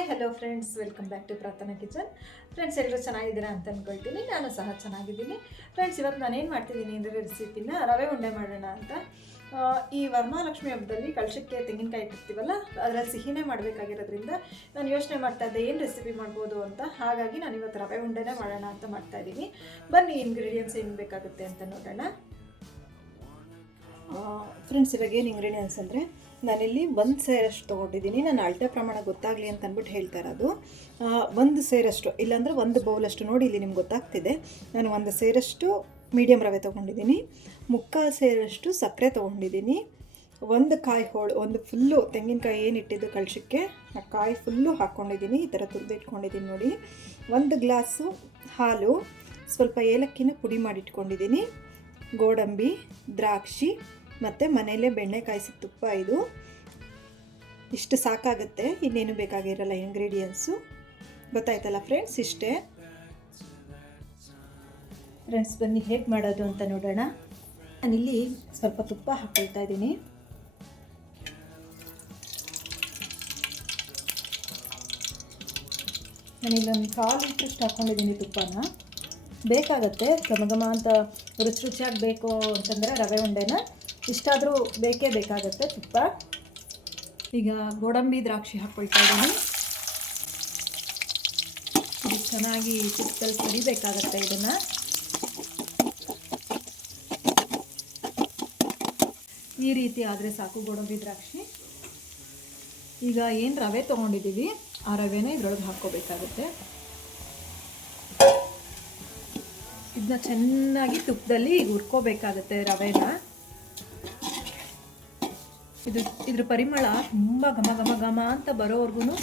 Hi hello friends welcome back to Prarthana kitchen. Friends ಎಲ್ಲರೂ ಚೆನ್ನಾಗಿದ್ದೀರಾ ಅಂತ ಅಂದ್ಕೊಳ್ತೀನಿ ನಾನು ಸಹ ಚೆನ್ನಾಗಿದ್ದೀನಿ. ಫ್ರೆಂಡ್ಸ್ ಇವತ್ತು ನಾನು ಏನು ಮಾಡ್ತಿದ್ದೀನಿ ಅಂದರೆ ರೆಸಿಪಿನ ರವೆ ಉಂಡೆ ಮಾಡೋಣ ಅಂತ. ಈ ವರಮಹಾಲಕ್ಷ್ಮಿ ಹಬ್ಬದಲ್ಲಿ ಕಳಶಕ್ಕೆ ತೆಂಗಿನಕಾಯಿ ಇಟ್ಟಿರ್ತೀವಲ್ಲ, ಅದರಲ್ಲಿ ಸಿಹಿನೇ ಮಾಡಬೇಕಾಗಿರೋದ್ರಿಂದ ನಾನು ಯೋಚನೆ ಮಾಡ್ತಾ ಇದ್ದೆ ಏನು ರೆಸಿಪಿ ಮಾಡ್ಬೋದು ಅಂತ. ಹಾಗಾಗಿ ನಾನು ಇವತ್ತು ರವೆ ಉಂಡೆನೇ ಮಾಡೋಣ ಅಂತ ಮಾಡ್ತಾ ಇದ್ದೀನಿ. ಬನ್ನಿ ಇಂಗ್ರೀಡಿಯೆಂಟ್ಸ್ ಏನು ಬೇಕಾಗುತ್ತೆ ಅಂತ ನೋಡೋಣ. ಫ್ರೆಂಡ್ಸ್ ಇವಾಗ ಏನು ಇಂಗ್ರೀಡಿಯೆಂಟ್ಸ್ ಅಂದರೆ ನಾನಿಲ್ಲಿ ಒಂದು ಸೇರಷ್ಟು ತೊಗೊಂಡಿದ್ದೀನಿ. ನಾನು ಅಳತೆ ಪ್ರಮಾಣ ಗೊತ್ತಾಗಲಿ ಅಂತ ಅಂದ್ಬಿಟ್ಟು ಹೇಳ್ತಾ ಇರೋದು. ಒಂದು ಸೇರಷ್ಟು ಇಲ್ಲಾಂದರೆ ಒಂದು ಬೌಲಷ್ಟು ನೋಡಿ ಇಲ್ಲಿ ನಿಮ್ಗೆ ಗೊತ್ತಾಗ್ತಿದೆ. ನಾನು ಒಂದು ಸೇರಷ್ಟು ಮೀಡಿಯಮ್ ರವೆ ತೊಗೊಂಡಿದ್ದೀನಿ. ಮುಕ್ಕಾಲು ಸೇರಷ್ಟು ಸಕ್ಕರೆ ತೊಗೊಂಡಿದ್ದೀನಿ. ಒಂದು ಕಾಯಿ ಹೋಳು, ಒಂದು ಫುಲ್ಲು ತೆಂಗಿನಕಾಯಿ ಏನು ಇಟ್ಟಿದ್ದು ಕಳಶಕ್ಕೆ, ಆ ಕಾಯಿ ಫುಲ್ಲು ಹಾಕ್ಕೊಂಡಿದ್ದೀನಿ ಈ ಥರ ತುರಿದು ಇಟ್ಕೊಂಡಿದ್ದೀನಿ ನೋಡಿ. ಒಂದು ಗ್ಲಾಸು ಹಾಲು, ಸ್ವಲ್ಪ ಏಲಕ್ಕಿನ ಪುಡಿ ಮಾಡಿಟ್ಕೊಂಡಿದ್ದೀನಿ. ಗೋಡಂಬಿ, ದ್ರಾಕ್ಷಿ ಮತ್ತು ಮನೆಯಲ್ಲೇ ಬೆಣ್ಣೆ ಕಾಯಿಸಿದ ತುಪ್ಪ ಇದು. ಇಷ್ಟು ಸಾಕಾಗುತ್ತೆ, ಇನ್ನೇನು ಬೇಕಾಗಿರಲ್ಲ ಇಂಗ್ರೀಡಿಯೆಂಟ್ಸು ಗೊತ್ತಾಯ್ತಲ್ಲ ಫ್ರೆಂಡ್ಸ್ ಇಷ್ಟೇ. ಫ್ರೆಂಡ್ಸ್ ಬನ್ನಿ, ಹೇಗೆ ಮಾಡೋದು ಅಂತ ನೋಡೋಣ. ನಾನಿಲ್ಲಿ ಸ್ವಲ್ಪ ತುಪ್ಪ ಹಾಕ್ಕೊಳ್ತಾ ಇದ್ದೀನಿ. ನಾನಿಲ್ಲೊಂದು ಕಾಲು ಇಂಟ್ರೆಸ್ಟ್ ಹಾಕ್ಕೊಂಡಿದ್ದೀನಿ ತುಪ್ಪನ. ಬೇಕಾಗತ್ತೆ, ಘಮ ಘಮ ಅಂತ ರುಚಿ ರುಚಿಯಾಗಿ ಬೇಕು ಅಂತಂದರೆ ರವೆ ಉಂಡೆನ. ಇಷ್ಟಾದರೂ ಬೇಕೇ ಬೇಕಾಗುತ್ತೆ ತುಪ್ಪ. ಈಗ ಗೋಡಂಬಿ ದ್ರಾಕ್ಷಿ ಹಾಕ್ಕೊಳ್ತಾ ಇದ್ದೀನಿ. ಇದು ಚೆನ್ನಾಗಿ ತುಪ್ಪದಲ್ಲಿ ಕರಿಬೇಕಾಗತ್ತೆ ಇದನ್ನು. ಈ ರೀತಿ ಆದರೆ ಸಾಕು ಗೋಡಂಬಿ ದ್ರಾಕ್ಷಿ. ಈಗ ಏನು ರವೆ ತೊಗೊಂಡಿದ್ದೀವಿ, ಆ ರವೆನ ಇದ್ರೊಳಗೆ ಹಾಕ್ಕೋಬೇಕಾಗುತ್ತೆ. ಇದನ್ನ ಚೆನ್ನಾಗಿ ತುಪ್ಪದಲ್ಲಿ ಹುರ್ಕೋಬೇಕಾಗುತ್ತೆ ರವೆನ. ಇದು ಇದ್ರ ಪರಿಮಳ ತುಂಬ ಘಮ ಘಮ ಘಮ ಅಂತ ಬರೋವರೆಗೂ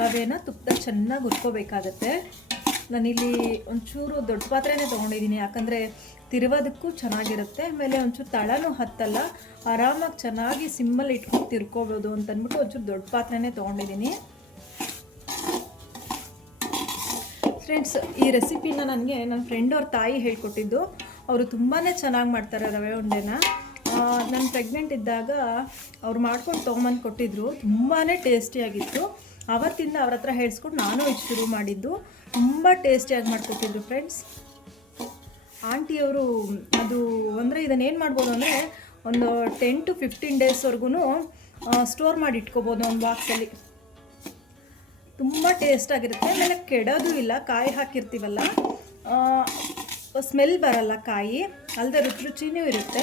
ರವೆನ ತುಪ್ಪದಲ್ಲಿ ಚೆನ್ನಾಗಿ ಹುರ್ಕೋಬೇಕಾಗತ್ತೆ. ನಾನಿಲ್ಲಿ ಒಂಚೂರು ದೊಡ್ಡ ಪಾತ್ರೆನೇ ತೊಗೊಂಡಿದ್ದೀನಿ. ಯಾಕಂದರೆ ತಿರುವೋದಕ್ಕೂ ಚೆನ್ನಾಗಿರುತ್ತೆ. ಆಮೇಲೆ ಒಂಚೂರು ತಳನೂ ಹತ್ತಲ್ಲ. ಆರಾಮಾಗಿ ಚೆನ್ನಾಗಿ ಸಿಮ್ಮಲ್ಲಿ ಇಟ್ಕೊಂಡು ತಿರ್ಕೋಬೋದು ಅಂತ ಅಂದ್ಬಿಟ್ಟು ಒಂಚೂರು ದೊಡ್ಡ ಪಾತ್ರೆನೇ ತೊಗೊಂಡಿದ್ದೀನಿ. ಫ್ರೆಂಡ್ಸ್ ಈ ರೆಸಿಪಿನ ನನಗೆ ನನ್ನ ಫ್ರೆಂಡ್ ಅವ್ರ ತಾಯಿ ಹೇಳ್ಕೊಟ್ಟಿದ್ದು. ಅವರು ತುಂಬಾ ಚೆನ್ನಾಗಿ ಮಾಡ್ತಾರೆ ರವೆ ಉಂಡೆನ. ನಾನು ಪ್ರೆಗ್ನೆಂಟ್ ಇದ್ದಾಗ ಅವ್ರು ಮಾಡ್ಕೊಂಡು ತೊಗೊಂಬಂದು ಕೊಟ್ಟಿದ್ರು. ತುಂಬಾ ಟೇಸ್ಟಿಯಾಗಿತ್ತು ಅವತ್ತಿಂದ ಅವ್ರ ಹತ್ರ ಹೇಳಿಸ್ಕೊಂಡು ನಾನು ಇದು ಶುರು ಮಾಡಿದ್ದು. ತುಂಬ ಟೇಸ್ಟಿಯಾಗಿ ಮಾಡಿಕೊಟ್ಟಿದ್ರು ಫ್ರೆಂಡ್ಸ್ ಆಂಟಿಯವರು ಅದು ಅಂದರೆ ಇದನ್ನೇನು ಮಾಡ್ಬೋದು ಅಂದರೆ ಒಂದು ಟೆನ್ ಟು ಫಿಫ್ಟೀನ್ ಡೇಸ್ವರೆಗೂ ಸ್ಟೋರ್ ಮಾಡಿ ಇಟ್ಕೋಬೋದು ಒಂದು ಬಾಕ್ಸಲ್ಲಿ ತುಂಬ ಟೇಸ್ಟಾಗಿರುತ್ತೆ ಆಮೇಲೆ ಕೆಡೋದು ಇಲ್ಲ. ಕಾಯಿ ಹಾಕಿರ್ತೀವಲ್ಲ ಸ್ಮೆಲ್ ಬರಲ್ಲ ಕಾಯಿ. ಅಲ್ಲದೆ ರುಚಿ ರುಚಿನೂ ಇರುತ್ತೆ.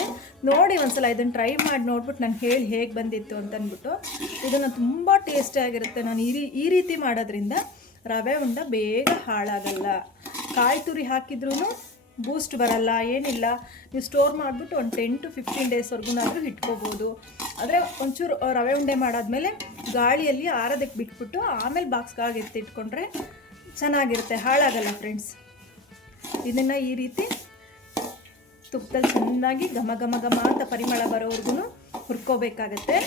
ನೋಡಿ ಒಂದ್ಸಲ ಇದನ್ನು ಟ್ರೈ ಮಾಡಿ ನೋಡ್ಬಿಟ್ಟು ನಾನು ಹೇಳಿ ಹೇಗೆ ಬಂದಿತ್ತು ಅಂತ ಅಂದ್ಬಿಟ್ಟು ಇದನ್ನು ತುಂಬ ಟೇಸ್ಟಿಯಾಗಿರುತ್ತೆ ನಾನು ಈ ರೀ, ಈ ರೀತಿ ಮಾಡೋದ್ರಿಂದ ರವೆ ಉಂಡ ಬೇಗ ಹಾಳಾಗಲ್ಲ. ಕಾಯಿ ತುರಿ ಹಾಕಿದ್ರೂ ಬೂಸ್ಟ್ ಬರಲ್ಲ, ಏನಿಲ್ಲ. ನೀವು ಸ್ಟೋರ್ ಮಾಡಿಬಿಟ್ಟು ಒಂದು ಟೆನ್ ಟು ಫಿಫ್ಟೀನ್ ಡೇಸ್ವರೆಗೂನಾದರೂ ಇಟ್ಕೋಬೋದು. ಆದರೆ ಒಂಚೂರು ರವೆ ಉಂಡೆ ಮಾಡಾದಮೇಲೆ ಗಾಳಿಯಲ್ಲಿ ಆರೋದಕ್ಕೆ ಬಿಟ್ಬಿಟ್ಟು ಆಮೇಲೆ ಬಾಕ್ಸ್ಗಾಗಿ ಎತ್ತಿಟ್ಕೊಂಡ್ರೆ ಚೆನ್ನಾಗಿರುತ್ತೆ, ಹಾಳಾಗಲ್ಲ ಫ್ರೆಂಡ್ಸ್ ಇದನ್ನು ಈ ರೀತಿ ತುಪ್ಪದಲ್ಲಿ ಚೆನ್ನಾಗಿ ಘಮ ಘಮ ಘಮ ಅಂತ ಪರಿಮಳ ಬರೋವರೆಗೂ ಹುರ್ಕೋಬೇಕಾಗತ್ತೆ.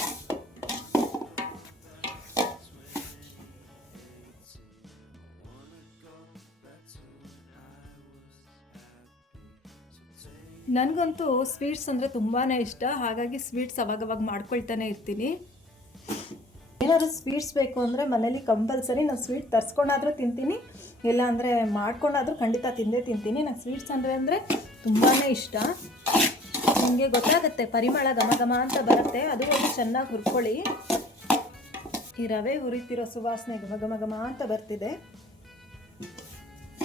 ನನಗಂತೂ ಸ್ವೀಟ್ಸ್ ಅಂದರೆ ತುಂಬಾ ಇಷ್ಟ. ಹಾಗಾಗಿ ಸ್ವೀಟ್ಸ್ ಅವಾಗವಾಗ ಮಾಡ್ಕೊಳ್ತಾನೆ ಇರ್ತೀನಿ. ಏನಾದರೂ ಸ್ವೀಟ್ಸ್ ಬೇಕು ಅಂದರೆ ಮನೇಲಿ ಕಂಪಲ್ಸರಿ ನಾನು ಸ್ವೀಟ್ ತರಿಸ್ಕೊಂಡಾದ್ರೂ ತಿಂತೀನಿ. ಇಲ್ಲ ಅಂದರೆ ಮಾಡ್ಕೊಂಡಾದ್ರೂ ಖಂಡಿತ ತಿಂದೇ ತಿಂತೀನಿ. ನಂಗೆ ಸ್ವೀಟ್ಸ್ ಅಂದರೆ ಅಂದರೆ ತುಂಬಾ ಇಷ್ಟ. ನಿಮಗೆ ಗೊತ್ತಾಗುತ್ತೆ, ಪರಿಮಳ ಘಮ ಘಮ ಅಂತ ಬರುತ್ತೆ. ಅದು ಒಂದು ಚೆನ್ನಾಗಿ ಹುರ್ಕೊಳ್ಳಿ. ಈ ರವೆ ಹುರಿತಿರೋ ಸುವಾಸನೆ ಘಮ ಘಮ ಘಮ ಅಂತ ಬರ್ತಿದೆ.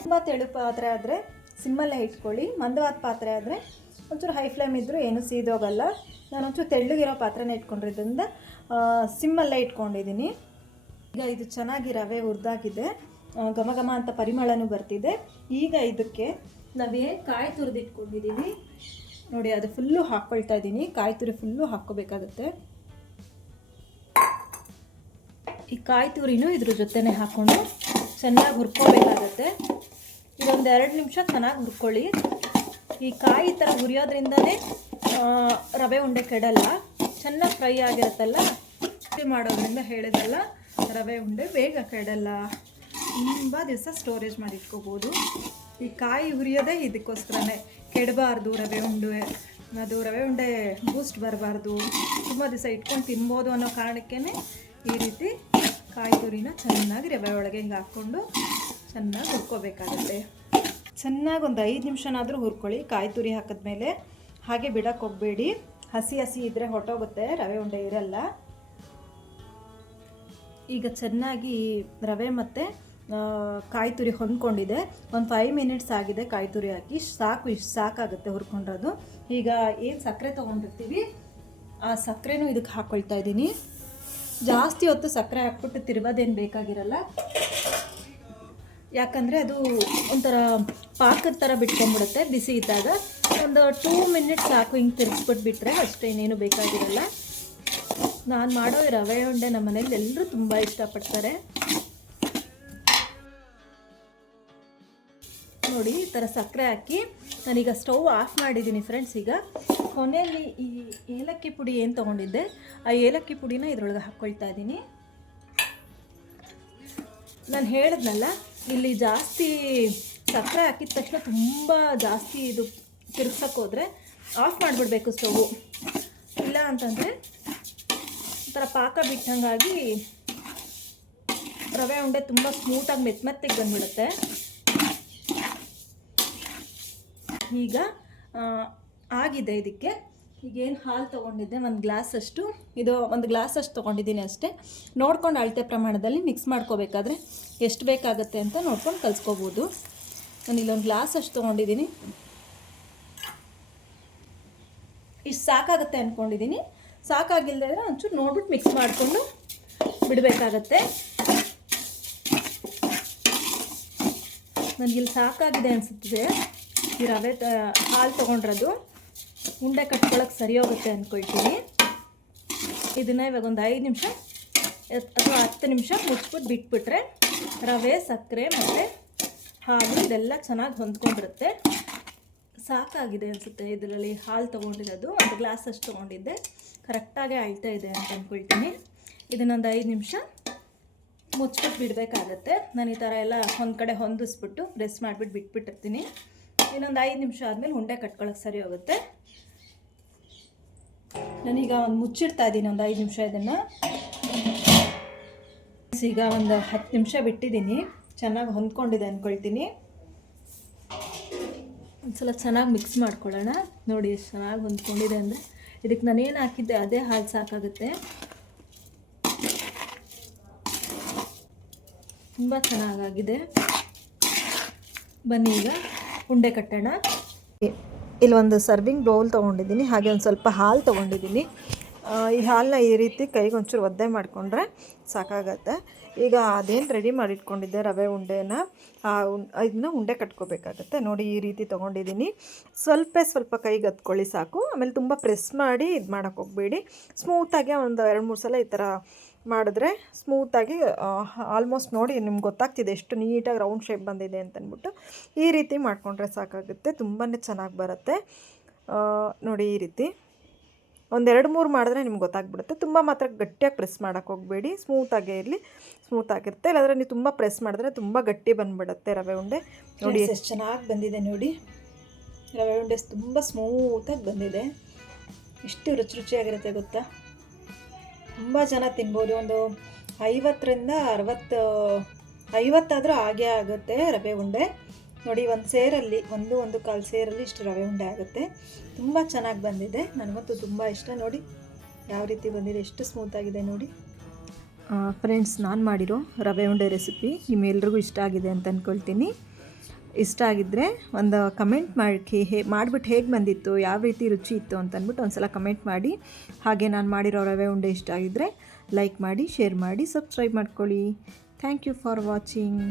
ತುಂಬ ತೆಳು ಪಾತ್ರೆ ಆದರೆ ಸಿಮ್ಮಲ್ಲೇ ಇಟ್ಕೊಳ್ಳಿ. ಮಂದವಾದ ಪಾತ್ರೆ ಆದರೆ ಒಂಚೂರು ಹೈ ಫ್ಲೇಮ್ ಇದ್ದರೂ ಏನೂ ಸೀದೋಗಲ್ಲ. ನಾನು ಒಂಚೂರು ತೆಳ್ಳಗಿರೋ ಪಾತ್ರೆನೇ ಇಟ್ಕೊಂಡಿರೋದ್ರಿಂದ ಸಿಮ್ಮಲ್ಲೇ ಇಟ್ಕೊಂಡಿದ್ದೀನಿ. ಈಗ ಇದು ಚೆನ್ನಾಗಿ ರವೆ ಹುರಿದಾಗಿದೆ. ಘಮ ಘಮ ಅಂತ ಪರಿಮಳನೂ ಬರ್ತಿದೆ. ಈಗ ಇದಕ್ಕೆ ನಾವೇನು ಕಾಯಿ ತುರಿದಿಟ್ಕೊಂಡಿದ್ದೀವಿ ನೋಡಿ, ಅದು ಫುಲ್ಲು ಹಾಕ್ಕೊಳ್ತಾ ಇದ್ದೀನಿ ಕಾಯಿ ತುರಿ ಫುಲ್ಲು ಹಾಕ್ಕೋಬೇಕಾಗತ್ತೆ. ಈ ಕಾಯಿ ತುರಿನೂ ಇದ್ರ ಜೊತೆನೆ ಹಾಕ್ಕೊಂಡು ಚೆನ್ನಾಗಿ ಹುರ್ಕೋಬೇಕಾಗತ್ತೆ. ಇದೊಂದು ಎರಡು ನಿಮಿಷ ಚೆನ್ನಾಗಿ ಹುರ್ಕೊಳ್ಳಿ. ಈ ಕಾಯಿ ಈ ಥರ ಹುರಿಯೋದ್ರಿಂದನೇ ರವೆ ಉಂಡೆ ಕೆಡಲ್ಲ. ಚೆನ್ನಾಗಿ ಫ್ರೈ ಆಗಿರುತ್ತಲ್ಲ? ಮಾಡೋದ್ರಿಂದ ಹೇಳಿದಲ್ಲ, ರವೆ ಉಂಡೆ ಬೇಗ ಕೆಡಲ್ಲ. ತುಂಬ ದಿವಸ ಸ್ಟೋರೇಜ್ ಮಾಡಿ ಇಟ್ಕೋಬೋದು ಈ ಕಾಯಿ ಹುರಿಯೋದೇ ಇದಕ್ಕೋಸ್ಕರನೇ. ಕೆಡಬಾರ್ದು, ರವೆ ಉಂಡೆ, ಅದು ರವೆ ಉಂಡೆ ಬೂಸ್ಟ್ ಬರಬಾರ್ದು. ತುಂಬ ದಿವಸ ಇಟ್ಕೊಂಡು ತಿನ್ಬೋದು ಅನ್ನೋ ಕಾರಣಕ್ಕೇ ಈ ರೀತಿ ಕಾಯಿ ತುರಿನ ಚೆನ್ನಾಗಿ ರವೆ ಒಳಗೆ ಹಿಂಗೆ ಹಾಕ್ಕೊಂಡು ಚೆನ್ನಾಗಿ ಹುರ್ಕೋಬೇಕಾಗತ್ತೆ. ಚೆನ್ನಾಗಿ ಒಂದು ಐದು ನಿಮಿಷನಾದರೂ ಹುರ್ಕೊಳ್ಳಿ. ಕಾಯಿ ತುರಿ ಹಾಕಿದ್ಮೇಲೆ ಹಾಗೆ ಬಿಡಕ್ಕೆ ಹೋಗಬೇಡಿ. ಹಸಿ ಹಸಿ ಇದ್ದರೆ ಹೊಟ್ಟೋಗುತ್ತೆ ರವೆ ಉಂಡೆ ಇರಲ್ಲ. ಈಗ ಚೆನ್ನಾಗಿ ರವೆ ಮತ್ತು ಕಾಯಿ ತುರಿ ಹೊಂದ್ಕೊಂಡಿದೆ. ಒಂದು ಫೈವ್ ಮಿನಿಟ್ಸ್ ಆಗಿದೆ ಕಾಯಿ ತುರಿ ಹಾಕಿ. ಸಾಕು ಇಷ್ಟು, ಸಾಕಾಗುತ್ತೆ ಹುರ್ಕೊಂಡ್ರದು. ಈಗ ಏನು ಸಕ್ಕರೆ ತೊಗೊಂಡಿರ್ತೀವಿ? ಆ ಸಕ್ಕರೆನೂ ಇದಕ್ಕೆ ಹಾಕ್ಕೊಳ್ತಾ ಇದ್ದೀನಿ. ಜಾಸ್ತಿ ಹೊತ್ತು ಸಕ್ಕರೆ ಹಾಕ್ಬಿಟ್ಟು ತಿರ್ಗೋದೇನು ಬೇಕಾಗಿರಲ್ಲ? ಯಾಕಂದರೆ ಅದು ಒಂಥರ ಪಾಕದ ಥರ ಬಿಟ್ಕೊಂಡ್ಬಿಡುತ್ತೆ, ಬಿಸಿ ಇದ್ದಾಗ. ಒಂದು ಟೂ ಮಿನಿಟ್ಸ್ ಸಾಕು ಹಿಂಗೆ ತಿರ್ಗಿಸ್ಬಿಟ್ಟು ಬಿಟ್ಟರೆ ಅಷ್ಟೇ, ಇನ್ನೇನು ಬೇಕಾಗಿರಲ್ಲ. ನಾನು ಮಾಡೋ ರವೆ ಉಂಡೆ ನಮ್ಮ ಮನೇಲಿ ಎಲ್ಲರೂ ತುಂಬ ಇಷ್ಟಪಡ್ತಾರೆ. ನೋಡಿ ಈ ಥರ ಸಕ್ಕರೆ ಹಾಕಿ ನಾನೀಗ ಸ್ಟವ್ ಆಫ್ ಮಾಡಿದ್ದೀನಿ ಫ್ರೆಂಡ್ಸ್ ಈಗ ಕೊನೆಯಲ್ಲಿ ಈ ಏಲಕ್ಕಿ ಪುಡಿ ಏನು ತೊಗೊಂಡಿದ್ದೆ, ಆ ಏಲಕ್ಕಿ ಪುಡಿನ ಇದ್ರೊಳಗೆ ಹಾಕ್ಕೊಳ್ತಾ ಇದ್ದೀನಿ. ನಾನು ಹೇಳಿದ್ನಲ್ಲ, ಇಲ್ಲಿ ಜಾಸ್ತಿ ಸಕ್ಕರೆ ಹಾಕಿದ ತಕ್ಷಣ ತುಂಬ ಜಾಸ್ತಿ ಇದು ತಿರುಗ್ಸಕ್ಕೆ ಹೋದರೆ ಆಫ್ ಮಾಡಿಬಿಡ್ಬೇಕು ಸ್ಟೌವು. ಇಲ್ಲ ಅಂತಂದರೆ ಒಂಥರ ಪಾಕ ಬಿಟ್ಟಂಗಾಗಿ ರವೆ ಉಂಡೆ ತುಂಬ ಸ್ಮೂತಾಗಿ ಮೆತ್ತ ಮೆತ್ತಗೆ ಬಂದ್ಬಿಡುತ್ತೆ. ಈಗ ಆಗಿದೆ ಇದಕ್ಕೆ. ಈಗೇನು ಹಾಲು ತೊಗೊಂಡಿದ್ದೆ? ಒಂದು ಗ್ಲಾಸಷ್ಟು ಇದು ಒಂದು ಗ್ಲಾಸಷ್ಟು ತೊಗೊಂಡಿದ್ದೀನಿ ಅಷ್ಟೇ. ನೋಡ್ಕೊಂಡು ಅಳತೆ ಪ್ರಮಾಣದಲ್ಲಿ ಮಿಕ್ಸ್ ಮಾಡ್ಕೋಬೇಕಾದ್ರೆ ಎಷ್ಟು ಬೇಕಾಗುತ್ತೆ ಅಂತ ನೋಡ್ಕೊಂಡು ಕಲಿಸ್ಕೋಬೋದು. ನಾನು ಇಲ್ಲೊಂದು ಗ್ಲಾಸಷ್ಟು ತೊಗೊಂಡಿದ್ದೀನಿ. ಇಷ್ಟು ಸಾಕಾಗುತ್ತೆ ಅಂದ್ಕೊಂಡಿದ್ದೀನಿ ಸಾಕಾಗಿಲ್ಲದೆ ಒಂಚೂರು ನೋಡ್ಬಿಟ್ಟು ಮಿಕ್ಸ್ ಮಾಡಿಕೊಂಡು ಬಿಡಬೇಕಾಗತ್ತೆ. ನನಗಿಲ್ಲಿ ಸಾಕಾಗಿದೆ ಅನಿಸುತ್ತದೆ. ಈ ರವೆ ಹಾಲು ತೊಗೊಂಡ್ರದು. ಉಂಡೆ ಕಟ್ಕೊಳಕ್ಕೆ ಸರಿ ಹೋಗುತ್ತೆ ಅಂದ್ಕೊಳ್ತೀನಿ ಇದನ್ನು ಇವಾಗ ಒಂದು ಐದು ನಿಮಿಷ ಅಥವಾ ಹತ್ತು ನಿಮಿಷ ಮುಚ್ಬಿಟ್ಟು ಬಿಟ್ಬಿಟ್ರೆ ರವೆ, ಸಕ್ಕರೆ ಮತ್ತು ಹಾಲು ಇದೆಲ್ಲ ಚೆನ್ನಾಗಿ ಹೊಂದ್ಕೊಂಡಿರುತ್ತೆ ಸಾಕಾಗಿದೆ ಅನಿಸುತ್ತೆ ಇದರಲ್ಲಿ ಹಾಲು ತೊಗೊಂಡಿರೋದು. ಒಂದು ಗ್ಲಾಸ್ ಅಷ್ಟು ತೊಗೊಂಡಿದ್ದೆ. ಕರೆಕ್ಟಾಗಿ ಅಳ್ತಾ ಇದೆ ಅಂತ ಅಂದ್ಕೊಳ್ತೀನಿ ಇದನ್ನೊಂದು ಐದು ನಿಮಿಷ ಮುಚ್ಬಿಟ್ಟು ಬಿಡಬೇಕಾಗತ್ತೆ. ನಾನು ಈ ಥರ ಎಲ್ಲ ಒಂದು ಕಡೆ ಹೊಂದಿಸ್ಬಿಟ್ಟು ಪ್ರೆಸ್ ಮಾಡಿಬಿಟ್ಟು ಬಿಟ್ಬಿಟ್ಟಿರ್ತೀನಿ. ಇನ್ನೊಂದು ಐದು ನಿಮಿಷ ಆದಮೇಲೆ ಉಂಡೆ ಕಟ್ಕೊಳ್ಳೋಕೆ ಸರಿ ಹೋಗುತ್ತೆ. ನಾನೀಗ ಒಂದು ಮುಚ್ಚಿಡ್ತಾ ಇದ್ದೀನಿ, ಒಂದು ಐದು ನಿಮಿಷ ಇದನ್ನು. ಈಗ ಒಂದು ಹತ್ತು ನಿಮಿಷ ಬಿಟ್ಟಿದ್ದೀನಿ. ಚೆನ್ನಾಗಿ ಹೊಂದ್ಕೊಂಡಿದೆ ಅಂದ್ಕೊಳ್ತೀನಿ ಒಂದ್ಸಲ ಚೆನ್ನಾಗಿ ಮಿಕ್ಸ್ ಮಾಡ್ಕೊಳ್ಳೋಣ. ನೋಡಿ ಎಷ್ಟು ಚೆನ್ನಾಗಿ ಹೊಂದ್ಕೊಂಡಿದೆ ಅಂದರೆ ಇದಕ್ಕೆ ನಾನೇನು ಹಾಕಿದ್ದೆ ಅದೇ ಹಾಲು ಸಾಕಾಗುತ್ತೆ. ತುಂಬ ಚೆನ್ನಾಗಾಗಿದೆ. ಬನ್ನಿ ಈಗ. ಉಂಡೆ ಕಟ್ಟೋಣ. ಇಲ್ಲಿ ಒಂದು ಸರ್ವಿಂಗ್ ಬೌಲ್ ತೊಗೊಂಡಿದ್ದೀನಿ ಹಾಗೆ ಒಂದು ಸ್ವಲ್ಪ ಹಾಲು ತೊಗೊಂಡಿದ್ದೀನಿ. ಈ ಹಾಲನ್ನ ಈ ರೀತಿ ಕೈಗೊಂಚೂರು ಒದ್ದೆ ಮಾಡಿಕೊಂಡ್ರೆ ಸಾಕಾಗತ್ತೆ. ಈಗ ಅದೇನು ರೆಡಿ ಮಾಡಿಟ್ಕೊಂಡಿದ್ದೆ, ರವೆ ಉಂಡೆನ ಇದನ್ನ ಉಂಡೆ ಕಟ್ಕೋಬೇಕಾಗತ್ತೆ. ನೋಡಿ ಈ ರೀತಿ ತೊಗೊಂಡಿದ್ದೀನಿ. ಸ್ವಲ್ಪ ಸ್ವಲ್ಪ ಕೈಗೆ ಹತ್ಕೊಳ್ಳಿ ಸಾಕು. ಆಮೇಲೆ ತುಂಬ ಪ್ರೆಸ್ ಮಾಡಿ ಇದು ಮಾಡೋಕ್ಕೆ ಹೋಗಬೇಡಿ. ಸ್ಮೂತಾಗಿ ಒಂದು ಎರಡು ಮೂರು ಸಲ ಈ ಥರ ಮಾಡಿದ್ರೆ ಸ್ಮೂತಾಗಿ ಆಲ್ಮೋಸ್ಟ್ ನೋಡಿ ನಿಮ್ಗೆ ಗೊತ್ತಾಗ್ತಿದೆ ಎಷ್ಟು ನೀಟಾಗಿ ರೌಂಡ್ ಶೇಪ್ ಬಂದಿದೆ ಅಂತಂದ್ಬಿಟ್ಟು ಈ ರೀತಿ ಮಾಡಿಕೊಂಡ್ರೆ ಸಾಕಾಗುತ್ತೆ. ತುಂಬಾ ಚೆನ್ನಾಗಿ ಬರುತ್ತೆ. ನೋಡಿ ಈ ರೀತಿ. ಒಂದೆರಡು ಮೂರು ಮಾಡಿದ್ರೆ ನಿಮ್ಗೆ ಗೊತ್ತಾಗ್ಬಿಡುತ್ತೆ. ತುಂಬ ಮಾತ್ರ ಗಟ್ಟಿಯಾಗಿ ಪ್ರೆಸ್ ಮಾಡೋಕೆ ಹೋಗಬೇಡಿ. ಸ್ಮೂತಾಗೇ ಇರಲಿ. ಸ್ಮೂತಾಗಿರುತ್ತೆ ಇಲ್ಲಾಂದರೆ ನೀವು ತುಂಬ ಪ್ರೆಸ್ ಮಾಡಿದ್ರೆ ತುಂಬ ಗಟ್ಟಿ ಬಂದುಬಿಡುತ್ತೆ ರವೆ ಉಂಡೆ. ನೋಡಿ. ಎಷ್ಟು ಚೆನ್ನಾಗಿ ಬಂದಿದೆ ನೋಡಿ. ರವೆ ಉಂಡೆ ತುಂಬ ಸ್ಮೂತಾಗಿ ಬಂದಿದೆ. ಎಷ್ಟು ರುಚಿ ರುಚಿಯಾಗಿರುತ್ತೆ ಗೊತ್ತಾ? ತುಂಬ ಜನ ತಿನ್ಬೋದು. ಒಂದು ಐವತ್ತರಿಂದ ಅರವತ್ತು ಐವತ್ತಾದರೂ ಆಗೇ ಆಗುತ್ತೆ ರವೆ ಉಂಡೆ. ನೋಡಿ, ಒಂದು ಸೇರಲ್ಲಿ, ಒಂದು ಒಂದು ಕಾಲು ಸೇರಲ್ಲಿ ಇಷ್ಟು ರವೆ ಉಂಡೆ ಆಗುತ್ತೆ. ತುಂಬ ಚೆನ್ನಾಗಿ ಬಂದಿದೆ. ನನಗಂತೂ ತುಂಬ ಇಷ್ಟ. ನೋಡಿ, ಯಾವ ರೀತಿ ಬಂದಿದೆ, ಎಷ್ಟು ಸ್ಮೂತಾಗಿದೆ ನೋಡಿ. ಫ್ರೆಂಡ್ಸ್ ನಾನು ಮಾಡಿರೋ ರವೆ ಉಂಡೆ ರೆಸಿಪಿ ನಿಮ್ಮೆಲ್ರಿಗೂ ಇಷ್ಟ ಆಗಿದೆ ಅಂತ ಅಂದ್ಕೊಳ್ತೀನಿ ಇಷ್ಟ ಆಗಿದ್ದರೆ ಒಂದು ಕಮೆಂಟ್ ಮಾಡಿ, ಹೇ ಮಾಡಿಬಿಟ್ಟು ಹೇಗೆ ಬಂದಿತ್ತು, ಯಾವ ರೀತಿ ರುಚಿ ಇತ್ತು ಅಂತ ಅಂದ್ಬಿಟ್ಟು ಒಂದು ಸಲ ಕಮೆಂಟ್ ಮಾಡಿ. ಹಾಗೆ ನಾನು ಮಾಡಿರೋ ರವೆ ಉಂಡೆ ಇಷ್ಟ ಆಗಿದ್ದರೆ ಲೈಕ್ ಮಾಡಿ ಶೇರ್ ಮಾಡಿ ಸಬ್ಸ್ಕ್ರೈಬ್ ಮಾಡ್ಕೊಳ್ಳಿ. Thank you for watching